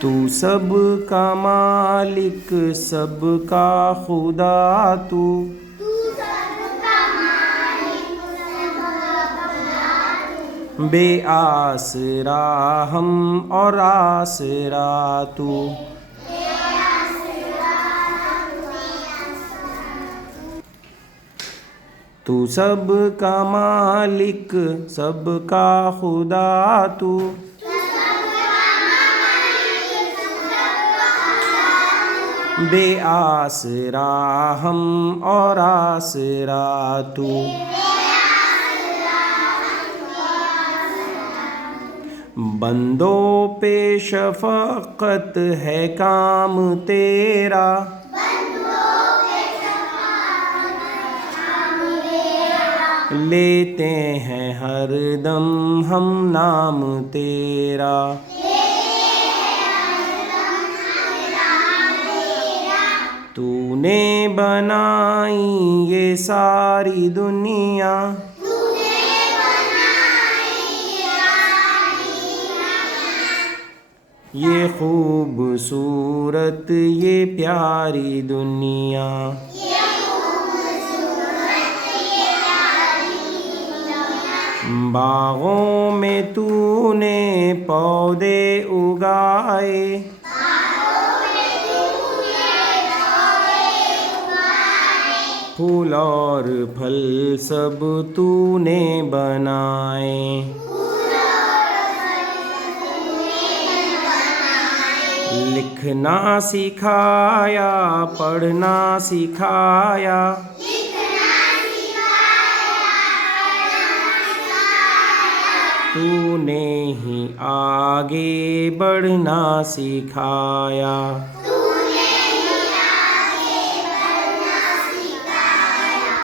तू सबका मालिक सबका खुदा तू बेआसरा हम और आसरा तू। तू सबका मालिक सबका खुदा तू बेआसरा हम और आसरा तू। बंदों पे शफ़क़त है काम तेरा लेते हैं हर दम हम नाम तेरा। तूने बनाई ये सारी दुनिया ये खूबसूरत ये प्यारी दुनिया। बागों में तूने पौधे उगाए फूल और फल सब तूने बनाए। लिखना सिखाया पढ़ना सिखाया तूने ही आगे बढ़ना सिखाया।